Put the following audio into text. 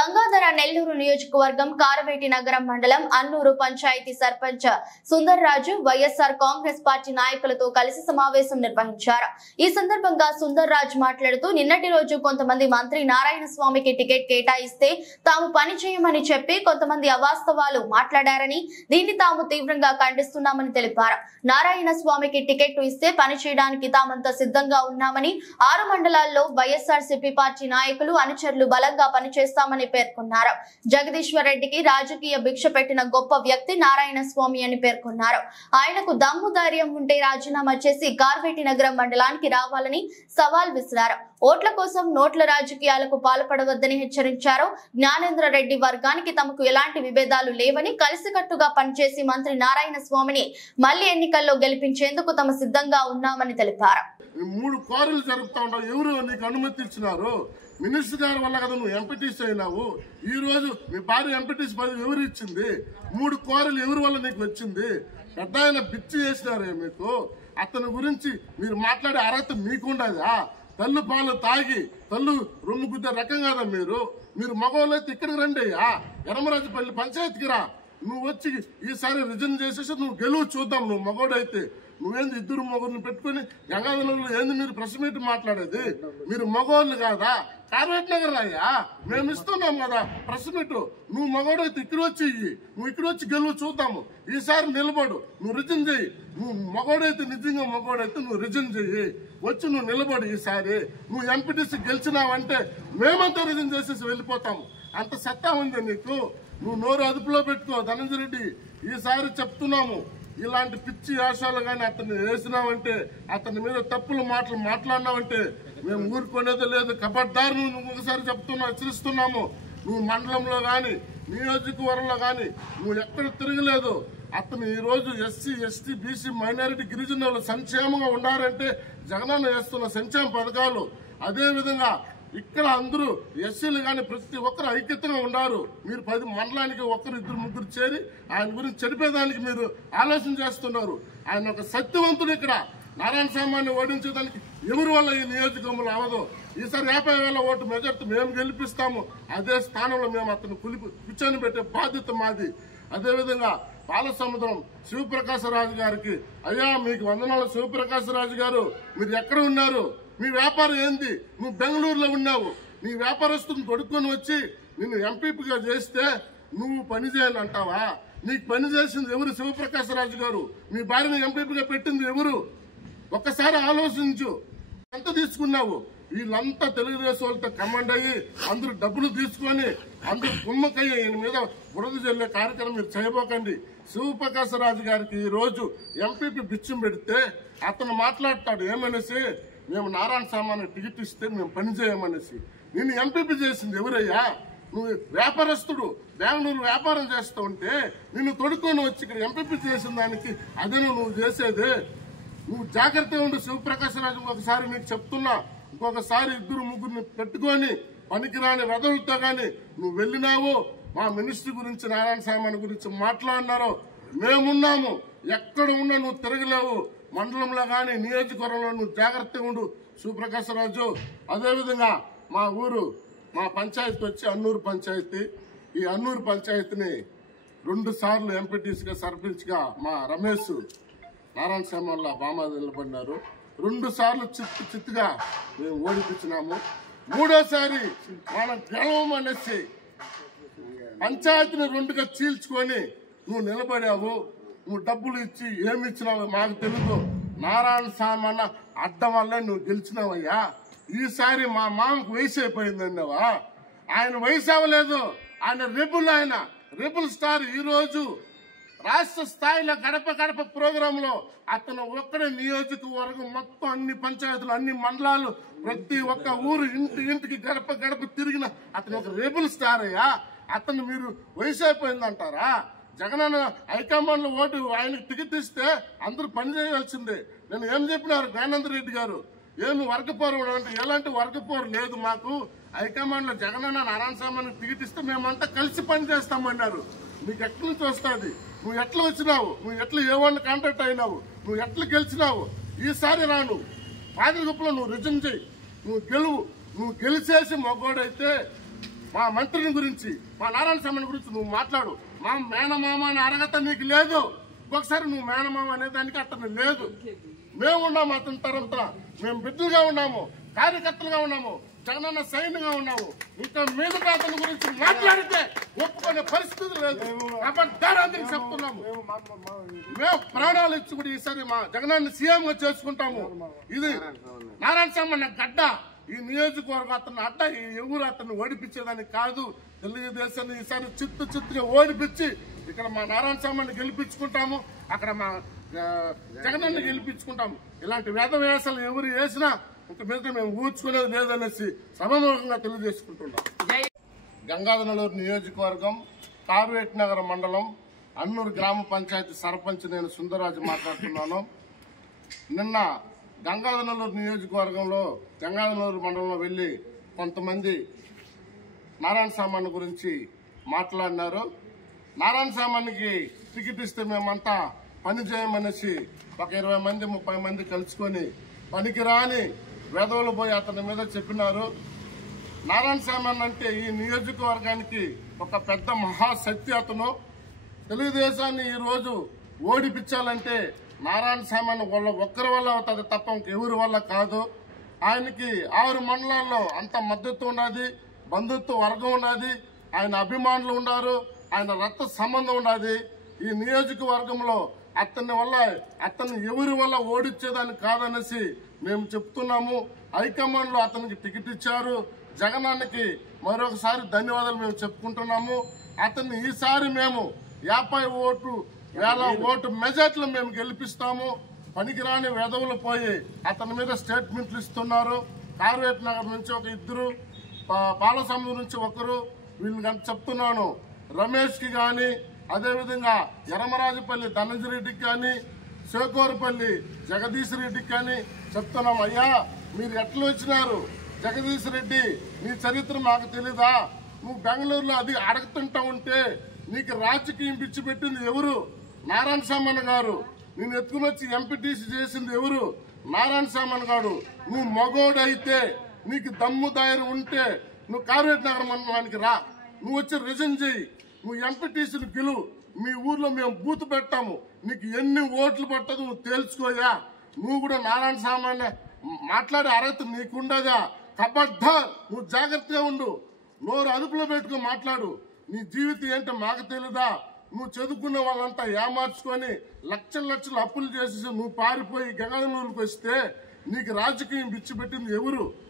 గంగాధర నెల్లూరు నియోజకవర్గం కారవేటి నగరం మండలం అన్నూరు పంచాయతీ సర్పంచ్ సుందర్ రాజు వైఎస్ఆర్ కాంగ్రెస్ పార్టీ నాయకులతో కలిసి సమావేశం నిర్వహించారు. ఈ సందర్భంగా సుందర్ రాజు మాట్లాడుతూ నిన్నటి రోజు కొంతమంది మంత్రి నారాయణ స్వామికి టికెట్ కేటాయిస్తే తాము పని చేయమని చెప్పి కొంతమంది అవాస్తవాలు మాట్లాడారని దీన్ని తాము తీవ్రంగా ఖండిస్తున్నామని తెలిపారు. నారాయణ స్వామికి టికెట్ ఇస్తే పని చేయడానికి తామంతా సిద్ధంగా ఉన్నామని 6 మండలాల్లో వైఎస్ఆర్సీపీ పార్టీ నాయకులు అనుచరులు బలంగా పనిచేస్తామని పేర్కొన్నారు. జగదీశ్వర్ రెడ్డికి రాజకీయ భిక్ష పెట్టిన గొప్ప వ్యక్తి నారాయణ స్వామి అని పేర్కొన్నారు. ఆయనకు దమ్ము ధైర్యం ఉంటే రాజీనామా చేసి కార్వేటి నగరం మండలానికి రావాలని సవాల్ విసిరారు. ఓట్ల కోసం నోట్ల రాజకీయాలకు పాల్పడవద్దని హెచ్చరించారు. జ్ఞానేంద్ర రెడ్డి వర్గానికి తమకు ఎలాంటి విభేదాలు లేవని కలిసికట్టుగా పనిచేసి మంత్రి నారాయణ స్వామిని మళ్లీ ఎన్నికల్లో గెలిపించేందుకు తమ సిద్ధంగా ఉన్నామని తెలిపారు. 3 కోరలు జరుపుతా ఉంటావు. ఎవరు నీకు అనుమతి ఇచ్చినారు? మినిస్టర్ గారి వల్ల కదా నువ్వు ఎంపీటీసీ అయినావు. ఈ రోజు మీ భార్య ఎంపీటీసీ పదవి ఎవరు ఇచ్చింది? 3 కోరలు ఎవరి వల్ల నీకు వచ్చింది? పెద్ద ఆయన బిచ్చి చేసినారే మీకు. అతని గురించి మీరు మాట్లాడే అర్హత మీకుండదా? తల్లు పాలు తాగి తల్లు రొమ్ము గుద్దే రకం కదా మీరు మగవాళ్ళు అయితే ఇక్కడికి రండి అయ్యా, ఎరమరాజుపల్లి పంచాయతీకి రా. నువ్వు వచ్చి ఈసారి రిజైన్ చేసేసి నువ్వు గెలువు చూద్దాం. నువ్వు మగోడైతే నువ్వేంది 2 మగోళ్ళని పెట్టుకుని గంగాధరంలో ఏంది మీరు ప్రెస్ మీట్ మాట్లాడేది? మీరు మగోళ్ళు కాదా? కార్వేటి నగర్ అయ్యా, మేము ఇస్తున్నాం కదా ప్రెస్ మీట్. నువ్వు మగోడైతే ఇక్కడ వచ్చి నువ్వు ఇక్కడ వచ్చి గెలువు చూద్దాము. ఈసారి నిలబడు, నువ్వు రిజైన్ చెయ్యి. నువ్వు మగోడైతే నిజంగా మగోడైతే నువ్వు రిజైన్ చెయ్యి. వచ్చి నువ్వు నిలబడు. ఈసారి నువ్వు ఎంపీటీసీ గెలిచినావంటే మేమంతా రిజైన్ చేసేసి వెళ్ళిపోతాము. అంత సత్తా ఉంది నీకు. నువ్వు నోరు అదుపులో పెట్టుకో ధనంజయ రెడ్డి. ఈసారి చెప్తున్నాము, ఇలాంటి పిచ్చి వేషాలు కానీ అతన్ని వేసినావంటే, అతని మీద తప్పులు మాట్లాడినావంటే మేము ఊరుకునేది లేదు. కబడ్దారు నువ్వు ఒకసారి హెచ్చరిస్తున్నాము. నువ్వు మండలంలో కానీ నియోజకవర్గంలో కానీ నువ్వు ఎక్కడ తిరగలేదు. అతను ఈ రోజు ఎస్సీ ఎస్టీ బీసీ మైనారిటీ గిరిజనుల సంక్షేమంగా ఉన్నారంటే జగనన్న వేస్తున్న సంక్షేమ పథకాలు. అదేవిధంగా ఇక్కడ అందరూ ఎస్సీలు కానీ ప్రతి ఒక్కరు ఐక్యతగా ఉన్నారు. మీరు 10 మండలానికి 1, 2, 3 చేరి ఆయన గురించి చెడిపేదానికి మీరు ఆలోచన చేస్తున్నారు. ఆయన ఒక సత్యవంతుడు. ఇక్కడ నారాయణ స్వామిని ఓడించేదానికి ఎవరి వల్ల ఈ నియోజకవర్గంలో అవదు. ఈసారి 50,000 ఓటు మెజార్టీ మేము గెలిపిస్తాము. అదే స్థానంలో మేము అతను కూర్చొని పెట్టే బాధ్యత మాది. అదేవిధంగా పాలసముద్రం శివప్రకాశరాజు గారికి, అయ్యా మీకు వందనాలు శివప్రకాశరాజు గారు. మీరు ఎక్కడ ఉన్నారు? మీ వ్యాపారం ఏంది? నువ్వు బెంగళూరులో ఉన్నావు. నీ వ్యాపారస్తుని కొడుకొని వచ్చి నిన్ను ఎంపీపీగా చేస్తే నువ్వు పని చేయాలంటావా? నీకు పని చేసింది ఎవరు? శివప్రకాశరాజు గారు. మీ భార్యని ఎంపీపీగా పెట్టింది ఎవరు? ఒక్కసారి ఆలోచించు. ఎంత తీసుకున్నావు? వీళ్ళంతా తెలుగుదేశం వాళ్ళతో కమాండ్ అయ్యి అందరూ డబ్బులు తీసుకొని అందరూ కుమ్మకయ్యి ఈయన మీద బురద జల్లే కార్యక్రమం మీరు చేయబోకండి. శివప్రకాశరాజు గారికి ఈ రోజు ఎంపీపీ బిచ్చం పెడితే అతను మాట్లాడతాడు ఏమనేసి, మేము నారాయణ స్వామిని టికెట్ ఇస్తే మేము పని చేయమనేసి. నిన్ను ఎంపీపీ చేసింది ఎవరయ్యా? నువ్వు వ్యాపారస్తుడు, బెంగళూరు వ్యాపారం చేస్తూ ఉంటే నిన్ను తొడుక్కొని వచ్చి ఇక్కడ ఎంపీపీ చేసిన దానికి అదే నువ్వు చేసేదే. నువ్వు జాగ్రత్తగా ఉండు శివప్రకాశరాజు. ఒకసారి నీకు చెప్తున్నా, ఇంకొకసారి 2, 3 పెట్టుకొని పనికిరాని వెదవులతో కానీ నువ్వు వెళ్ళినావు, మా మినిస్టర్ గురించి నారాయణ స్వామి గురించి మాట్లాడినారో మేమున్నాము. ఎక్కడ ఉన్నా నువ్వు తిరగలేవు. మండలంలో కానీ నియోజకవర్గంలో నువ్వు జాగ్రత్తగా ఉండు శివప్రకాశరాజు. అదేవిధంగా మా ఊరు మా పంచాయతీ వచ్చి అన్నూరు పంచాయతీ. ఈ అన్నూరు పంచాయతీని 2 సార్లు ఎంపీటీసీగా సర్పంచ్గా మా రమేష్ నారాయణ స్వామి వల్ల బామ నిలబడినారు. 2 సార్లు చిత్తుగా మేము ఓడిపించినాము. 3వసారి మనం గెలవమనేసి పంచాయతీని 2గా చీల్చుకొని నువ్వు నిలబడావు. నువ్వు డబ్బులు ఇచ్చి ఏమి ఇచ్చినావు మాకు తెలుగు. నారాయణ స్వామి అన్న అడ్డం వల్ల నువ్వు గెలిచినావయ్యా. ఈసారి మా మామకు వయసు అయిపోయిందన్నావా? ఆయన వయసు అవ్వలేదు. ఆయన రెబుల్ స్టార్. ఈ రోజు రాష్ట్ర స్థాయిలో గడప ప్రోగ్రాంలో అతను ఒక్కడే నియోజకవర్గం మొత్తం అన్ని పంచాయతీలు అన్ని మండలాలు ప్రతి ఒక్క ఊరు ఇంటికి గడప తిరిగిన అతను ఒక రెబుల్ స్టార్ అయ్యా. అతను మీరు వయసు అయిపోయిందంటారా? జగనన్న హైకమాండ్ లో ఓటు ఆయనకు టికెట్ ఇస్తే అందరూ పని చేయవలసిందే. నేను ఏం చెప్పినారు జ్ఞానేంద్ర రెడ్డి గారు? ఏమి వర్గపోరు అంటే ఎలాంటి వర్గపోరు లేదు మాకు. హైకమాండ్ లో జగనన్న నారాయణ స్వామిని టికెట్ ఇస్తే మేమంతా కలిసి పని చేస్తామన్నారు. నీకు ఎట్ల నుంచి వస్తుంది? నువ్వు ఎట్లా వచ్చినావు? నువ్వు ఎట్లా ఏవాళ్ళని కాంటాక్ట్ అయినావు? నువ్వు ఎట్లా గెలిచినావు? ఈసారి రాను పాదగుప్పలో నువ్వు రిజైన్ చేయి. నువ్వు గెలిచేసి మగోడైతే మా మంత్రిని గురించి, మా నారాయణ స్వామి గురించి నువ్వు మాట్లాడు. మా మేనమామ అనే అర్హత నీకు లేదు. ఒకసారి నువ్వు మేనమామ అనేదానికి అతను లేదు. మేము ఉన్నాము అతని తరంతా, మేము బిడ్డలుగా ఉన్నాము, కార్యకర్తలుగా ఉన్నాము, జగనన్న సైన్యంగా ఉన్నాము. ఇంకా మీదట అతని గురించి మాట్లాడితే ఒప్పుకునే పరిస్థితి లేదు. అబద్ధాన్ని చెప్తున్నాము. మేము ప్రాణాలు ఇచ్చి కూడా ఈసారి మా జగనాన్ని సీఎంగా చేసుకుంటాము. ఇది నారాయణ స్వామి అన్న గడ్డ, ఈ నియోజకవర్గం అతను అడ్డ, ఈ ఎవరు అతన్ని ఓడిపించేదానికి కాదు. తెలుగుదేశాన్ని ఈసారి చిత్తుగా ఓడిపించి ఇక్కడ మా నారాయణ స్వామిని గెలిపించుకుంటాము, అక్కడ మా జగనాన్ని గెలిపించుకుంటాము. ఇలాంటి వేదవ్యాసాలు ఎవరు వేసినా ఇంక మీద మేము ఊడ్చుకునేది లేదనేసి సభాముఖంగా తెలియజేసుకుంటున్నాం. గంగాధరనల్లూరు నియోజకవర్గం, కార్వేట్ నగర మండలం, అన్నూరు గ్రామ పంచాయతీ సర్పంచ్ నేను సుందరరాజు మాట్లాడుతున్నాను. నిన్న గంగాధరనల్లూరు నియోజకవర్గంలో గంగాధరనల్లూరు మండలంలో వెళ్లి కొంతమంది నారాయణ సామాన్ గురించి మాట్లాడినారు. నారాయణ సామాన్కి టికెట్ ఇస్తే మేమంతా పని చేయమనేసి ఒక 20 మంది 30 మంది కలుసుకొని పనికిరాని వేదవులు పోయి అతని మీద చెప్పినారు. నారాయణ సామాన్ అంటే ఈ నియోజకవర్గానికి ఒక పెద్ద మహాశక్తి. అతను తెలుగుదేశాన్ని ఈ రోజు ఓడిపించాలంటే నారాయణ సామాన్ వల్ల ఒక్కరి వల్ల అవుతుంది తప్ప ఇంకెవరి వల్ల కాదు. ఆయనకి 6 మండలాల్లో అంత మద్దతు ఉన్నది, బంధుత్వ వర్గం ఉన్నది, ఆయన అభిమానులు ఉన్నారు, ఆయన రక్త సంబంధం ఉన్నది. ఈ నియోజకవర్గంలో అతన్ని ఎవరి వల్ల ఓడించేదానికి కాదనేసి మేము చెప్తున్నాము. హైకమాండ్ లో అతనికి టికెట్ ఇచ్చారు. జగనానికి మరొకసారి ధన్యవాదాలు మేము చెప్పుకుంటున్నాము. అతన్ని ఈసారి మేము 50,000 ఓటు మెజార్టీలో మేము గెలిపిస్తాము. పనికిరాని వెధవులు పోయి అతని మీద స్టేట్మెంట్లు ఇస్తున్నారు. కార్వేట్ నగర్ నుంచి ఒక 2, పాలసముద్రం నుంచి ఒకరు, వీళ్ళు కనుక చెప్తున్నాను. రమేష్ కి గాని, అదేవిధంగా యరమరాజుపల్లి ధనంజయ రెడ్డికి కానీ, శేకోరపల్లి జగదీష్ రెడ్డికి కానీ చెప్తున్నాం. అయ్యా మీరు ఎట్లా వచ్చినారు? జగదీష్ రెడ్డి నీ చరిత్ర మాకు తెలీదా? నువ్వు బెంగళూరులో అది అడుగుతుంటా ఉంటే నీకు రాజకీయం పిచ్చి పెట్టింది ఎవరు? నారాయణ సామాన్ గారు. నేను ఎత్తుకుని వచ్చి ఎంపీటీసీ చేసింది ఎవరు? నారాయణ సామాన్ గారు. నువ్వు మగోడైతే, నీకు దమ్ము ధైర్యం ఉంటే నువ్వు కార్వేట్ నగర మండలానికి రా. నువ్వు వచ్చి రిజైన్ చేయి. నువ్వు ఎంపీటీసీని గెలువు. మీ ఊర్లో మేము బూత్ పెట్టాము. నీకు ఎన్ని ఓట్లు పట్టదు నువ్వు తేల్చుకోయా. నువ్వు కూడా నారాయణ సామాన్య మాట్లాడే అర్హత నీకుండదా? కబడ్డా, నువ్వు జాగ్రత్తగా ఉండు. నోరు అదుపులో పెట్టుకుని మాట్లాడు. నీ జీవితం ఏంటో మాకు తెలీదా? నువ్వు చదువుకున్న వాళ్ళంతా ఏమార్చుకొని లక్షలు అప్పులు చేసేసి నువ్వు పారిపోయి గంగాధరనల్లూరుకి వస్తే నీకు రాజకీయం పిచ్చి పెట్టింది ఎవరు?